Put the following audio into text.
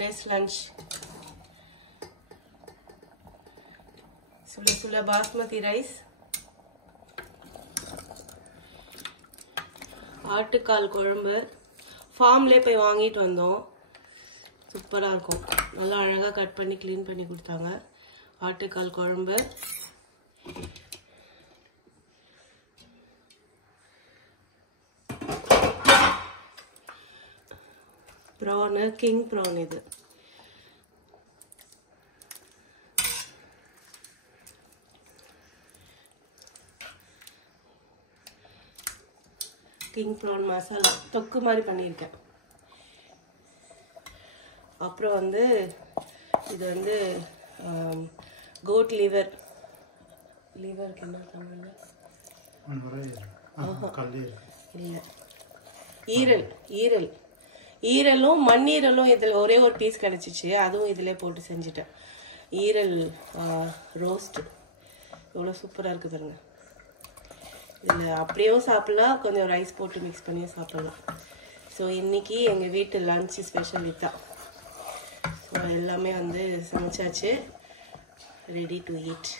today's lunch. Sula basmati rice. ஆட்டுக்கால் குழம்பு ஃபார்ம்ல போய் வாங்கிட்டு வந்தோம். சூப்பரா இருக்கும். நல்லா அழகா கட் பண்ணி க்ளீன் பண்ணி கொடுத்தாங்க. ஆட்டுக்கால் குழம்பு. prawn king prawn இது. king prawn மசாலா தொக்கு மாதிரி பண்ணிருக்கேன். அப்புறம் வந்து இது வந்து goat liver என்ன தமிழ்ல இல்ல ஈரலும் மண்ணீரலும் இதுல ஒரே ஒரு பீஸ் கிடைச்சிச்சு. அதுவும் இதுல போட்டு செஞ்சுட்டேன். ஈரல் ரோஸ்ட் எவ்வளவு சூப்பரா இருக்கு பாருங்க. இதுல அப்படியே சாப்பிடலாம், கொஞ்சம் ரைஸ் போட்டு மிக்ஸ் பண்ணி சாப்பிடலாம். ஸோ இன்னைக்கு எங்க வீட்டு லஞ்ச் ஸ்பெஷல் இதுதான். ஸோ எல்லாமே வந்து சமைச்சாச்சு, ரெடி டு ஈட்.